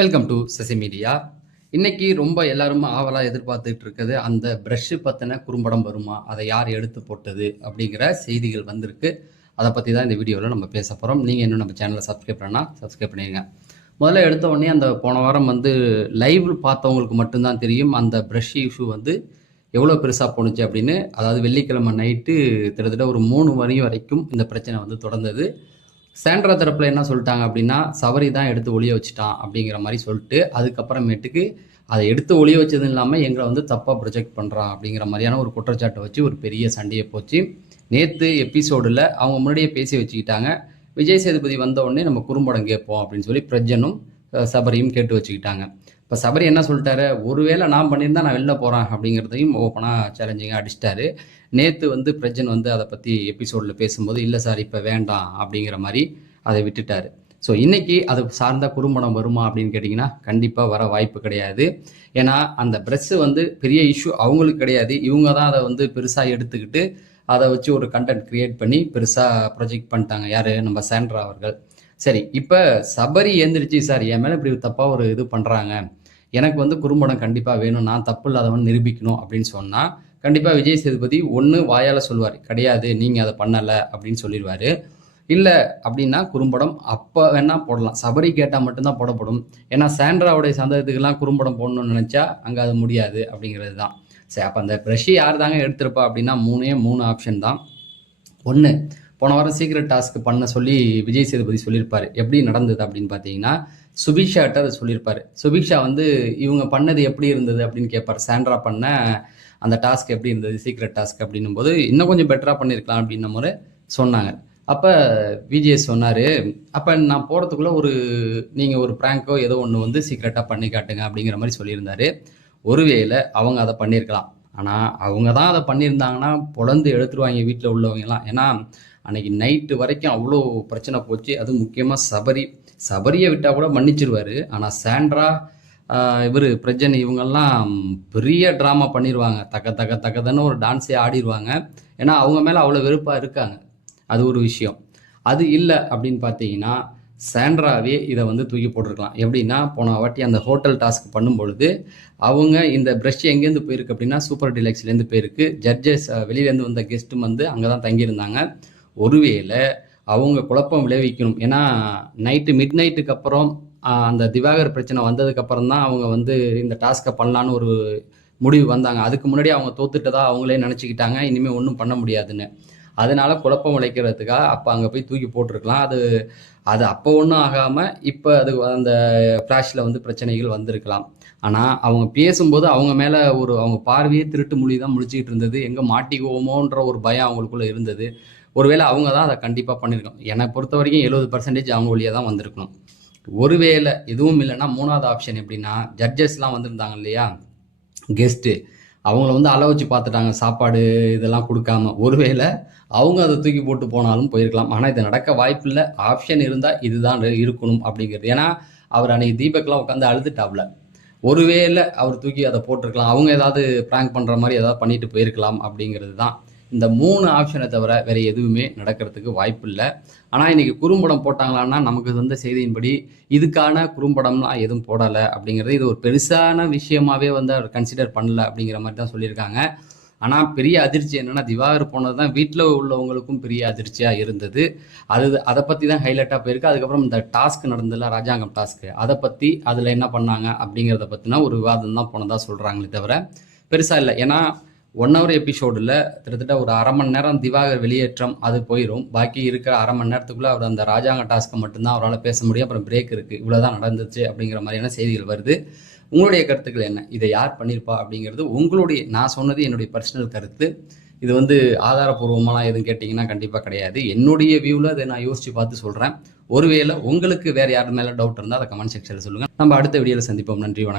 Welcome to Sasi media. இன்னைக்கு ரொம்ப எல்லாரும் ஆவலா எதிர்பார்த்துட்டு இருக்குது அந்த பிரஷ் பத்தின குறும்படம் வருமா, அதை யார் எடுத்து போட்டது அப்படிங்கிற செய்திகள் வந்திருக்கு. அதை பற்றி தான் இந்த வீடியோவில் நம்ம பேச போகிறோம். நீங்கள் இன்னும் நம்ம சேனலை சப்ஸ்கிரைப் பண்ணால் சப்ஸ்கிரைப் பண்ணிடுங்க. முதல்ல எடுத்த உடனே அந்த போன வாரம் லைவ் பார்த்தவங்களுக்கு மட்டும்தான் தெரியும் அந்த பிரஷ் இஷ்யூ எவ்வளோ பெருசாக போணுச்சு அப்படின்னு. அதாவது வெள்ளிக்கிழமை நைட்டு கிட்டத்தட்ட ஒரு 3 மணி வரைக்கும் இந்த பிரச்சனை தொடர்ந்தது. சாண்ட்ரா தரப்பில் என்ன சொல்லிட்டாங்க அப்படின்னா, சபரி தான் எடுத்து ஒளிய வச்சுட்டான் அப்படிங்கிற மாதிரி சொல்லிட்டு, அதுக்கப்புறமேட்டுக்கு அதை எடுத்து ஒளிய வச்சது இல்லாமல் எங்களை தப்பாக ப்ரொஜெக்ட் பண்ணுறான் அப்படிங்கிற மாதிரியான ஒரு குற்றச்சாட்டை வச்சு ஒரு பெரிய சண்டையை போச்சு. நேற்று எபிசோடில் அவங்க முன்னாடியே பேசி வச்சுக்கிட்டாங்க. விஜய் சேதுபதி வந்த உடனே நம்ம குறும்படம் கேட்போம் அப்படின்னு சொல்லி பிரஜனும் சபரியும் கேட்டு வச்சுக்கிட்டாங்க. இப்போ சபரி என்ன சொல்லிட்டாரு, ஒருவேளை நான் பண்ணியிருந்தா நான் வெளில போகிறேன் அப்படிங்கிறதையும் ஓப்பனாக சேலஞ்சிங்காக அடிச்சிட்டாரு. நேற்று பிரஜன் அதை பற்றி எபிசோடில் பேசும்போது, இல்லை சார் இப்போ வேண்டாம் அப்படிங்கிற மாதிரி அதை விட்டுட்டார். ஸோ இன்றைக்கி அது சார்ந்த குறும்படம் வருமா அப்படின்னு கேட்டிங்கன்னா கண்டிப்பாக வர வாய்ப்பு கிடையாது. ஏன்னா அந்த ப்ரெஸ்ஸு பெரிய இஷ்யூ அவங்களுக்கு கிடையாது. இவங்க தான் அதை பெருசாக எடுத்துக்கிட்டு அதை வச்சு ஒரு கண்டென்ட் க்ரியேட் பண்ணி பெருசாக ப்ரொஜெக்ட் பண்ணிட்டாங்க. யார், நம்ம சாண்ட்ரா அவர்கள். சரி, இப்போ சபரி எழுந்திரிச்சு, சார் என் மேலே இப்படி தப்பாக ஒரு இது பண்ணுறாங்க, எனக்கு குறும்படம் கண்டிப்பாக வேணும், நான் தப்பு இல்லாதவன் நிரூபிக்கணும் அப்படின்னு சொன்னால் கண்டிப்பாக விஜய் சேதுபதி ஒன்று வாயால் சொல்லுவார், கிடையாது நீங்கள் அதை பண்ணலை அப்படின்னு சொல்லிடுவார். இல்லை அப்படின்னா குறும்படம் அப்போ வேணால் போடலாம். சபரி கேட்டால் மட்டும்தான் போடப்படும். ஏன்னா சாண்ட்ராவுடைய சந்தேகத்துக்கெல்லாம் குறும்படம் போடணும்னு நினச்சா அங்கே அது முடியாது அப்படிங்கிறது தான். சரி, அப்போ அந்த ப்ரஷ் யார் தாங்க எடுத்திருப்பா அப்படின்னா 3 ஆப்ஷன் தான். ஒன்று, போன வாரம் சீக்ரெட் டாஸ்க் பண்ண சொல்லி விஜய் சேதுபதி சொல்லியிருப்பார். எப்படி நடந்தது அப்படின்னு பார்த்தீங்கன்னா, சுபிக்ஷாட்ட அதை சொல்லியிருப்பார். சுபிக்ஷா இவங்க பண்ணது எப்படி இருந்தது அப்படின்னு கேட்பார். சாண்ட்ரா பண்ண அந்த டாஸ்க் எப்படி இருந்தது, சீக்ரெட் டாஸ்க் அப்படின்னும் போது இன்னும் கொஞ்சம் பெட்டராக பண்ணியிருக்கலாம் அப்படின்ன முறை சொன்னாங்க. அப்போ விஜய் சொன்னார், அப்போ நான் போகிறதுக்குள்ளே நீங்கள் ஒரு ப்ராங்கோ ஏதோ ஒன்று சீக்ரெட்டாக பண்ணி காட்டுங்க அப்படிங்கிற மாதிரி சொல்லியிருந்தாரு. ஒருவேளை அவங்க அதை பண்ணியிருக்கலாம். ஆனால் அவங்க தான் அதை பண்ணியிருந்தாங்கன்னா பொழந்து எடுத்துருவாங்க வீட்டில் உள்ளவங்கலாம். ஏன்னா அன்னைக்கு நைட்டு வரைக்கும் அவ்வளோ பிரச்சனை போச்சு. அதுவும் முக்கியமாக சபரியை விட்டால் கூட மன்னிச்சிருவார். ஆனால் சாண்ட்ரா, பிரஜன் இவங்கெல்லாம் பெரிய ட்ராமா பண்ணிடுவாங்க. தக்கதான ஒரு டான்ஸே ஆடிடுவாங்க. ஏன்னா அவங்க மேலே அவ்வளோ வெறுப்பாக இருக்காங்க. அது ஒரு விஷயம். அது இல்லை அப்படின்னு பார்த்தீங்கன்னா சாண்ட்ராவே இதை தூக்கி போட்டிருக்கலாம். எப்படின்னா, போன வாட்டி அந்த ஹோட்டல் டாஸ்க் பண்ணும்பொழுது அவங்க இந்த ப்ரஷ் எங்கேருந்து போயிருக்கு அப்படின்னா சூப்பர் டிலக்ஸ்லேருந்து போயிருக்கு. ஜட்ஜஸ் வெளியிலேருந்து வந்த கெஸ்ட்டும் அங்கே தான் தங்கியிருந்தாங்க. ஒருவேளை அவங்க குழப்பம் விளைவிக்கணும். ஏன்னா நைட்டு மிட் நைட்டுக்கு அப்புறம் அந்த திவாகர் பிரச்சனை வந்ததுக்கப்புறம் தான் அவங்க இந்த டாஸ்க்கை பண்ணலான்னு ஒரு முடிவு வந்தாங்க. அதுக்கு முன்னாடி அவங்க தோத்துட்டதா அவங்களே நினச்சிக்கிட்டாங்க, இனிமேல் ஒன்றும் பண்ண முடியாதுன்னு. அதனால குழப்பம் விளைக்கிறதுக்காக அப்போ அங்கே போய் தூக்கி போட்டிருக்கலாம். அது அப்போ ஒன்றும் ஆகாமல் இப்போ அது அந்த ஃப்ளாஷில் பிரச்சனைகள் வந்திருக்கலாம். ஆனால் அவங்க பேசும்போது அவங்க மேலே அவங்க பார்வையே திருட்டு மொழி தான் முழிச்சிக்கிட்டு இருந்தது. எங்கே மாட்டிக்குவோமோன்ற ஒரு பயம் அவங்களுக்குள்ளே இருந்தது. ஒருவேளை அவங்க தான் அதை கண்டிப்பாக பண்ணியிருக்கணும். என்னை பொறுத்த வரைக்கும் 70% அவங்க வழியாக தான் வந்திருக்கணும். ஒருவேளை எதுவும் இல்லைன்னா 3வது ஆப்ஷன் எப்படின்னா, ஜட்ஜஸ்லாம் வந்திருந்தாங்க இல்லையா, கெஸ்ட்டு, அவங்கள அள வச்சு பார்த்துட்டாங்க, சாப்பாடு இதெல்லாம் கொடுக்காம. ஒருவேளை அவங்க அதை தூக்கி போட்டு போனாலும் போயிருக்கலாம். ஆனால் இது நடக்க வாய்ப்பு இல்லை. ஆப்ஷன் இருந்தால் இதுதான் இருக்கணும் அப்படிங்கிறது. ஏன்னா அவர் அன்னைக்கு தீபக்லாம் உட்காந்து அழுதுட்டாப்ல. ஒருவேளை அவர் தூக்கி அதை போட்டிருக்கலாம், அவங்க ஏதாவது ப்ராங்க் பண்ணுற மாதிரி ஏதாவது பண்ணிட்டு போயிருக்கலாம் அப்படிங்கிறது தான். இந்த 3 ஆப்ஷனை தவிர வேறு எதுவுமே நடக்கிறதுக்கு வாய்ப்பு இல்லை. ஆனால் இன்றைக்கி குறும்படம் போட்டாங்களான்னா நமக்கு வந்த செய்தியின்படி இதுக்கான குறும்படம்லாம் எதுவும் போடலை அப்படிங்கிறது. இது ஒரு பெருசான விஷயமாகவே அவர் கன்சிடர் பண்ணல அப்படிங்கிற மாதிரி தான் சொல்லியிருக்காங்க. ஆனால் பெரிய அதிர்ச்சி என்னென்னா, திவாகர் போனது தான் வீட்டில் உள்ளவங்களுக்கும் பெரிய அதிர்ச்சியாக இருந்தது. அதை பற்றி தான் ஹைலைட்டாக போயிருக்கு. அதுக்கப்புறம் இந்த டாஸ்க் நடந்ததில்ல, ராஜாங்கம் டாஸ்க்கு, அதை பற்றி அதில் என்ன பண்ணாங்க அப்படிங்கிறத பற்றினா ஒரு விவாதம் தான் போனதாக சொல்கிறாங்களே தவிர பெருசாக இல்லை. ஏன்னா 1 hour எபிசோடில் கிட்டத்தட்ட ஒரு 1/2 மணி நேரம் திவாகர் வெளியேற்றம் அது போயிடும். பாக்கி இருக்கிற 1/2 மணி நேரத்துக்குள்ளே அவர் அந்த ராஜாங்க டாஸ்க்கை மட்டும்தான் அவரால் பேச முடியும். அப்புறம் பிரேக் இருக்குது. இவ்வளோதான் நடந்துச்சு அப்படிங்கிற மாதிரியான செய்திகள் வருது. உங்களுடைய கருத்துக்கள் என்ன? இதை யார் பண்ணியிருப்பா அப்படிங்கிறது உங்களுடைய, நான் சொன்னது என்னுடைய பர்சனல் கருத்து. இது ஆதாரப்பூர்வமான எதுவும் கேட்டிங்கன்னா கண்டிப்பாக கிடையாது. என்னுடைய வியூவில் அதை நான் யோசித்து பார்த்து சொல்கிறேன். ஒருவேளை உங்களுக்கு வேறு யார் மேலே டவுட் இருந்தால் அதை கமெண்ட் செக்ஷனில் சொல்லுங்கள். நம்ம அடுத்த வீடியோவில் சந்திப்போம். நன்றி, வணக்கம்.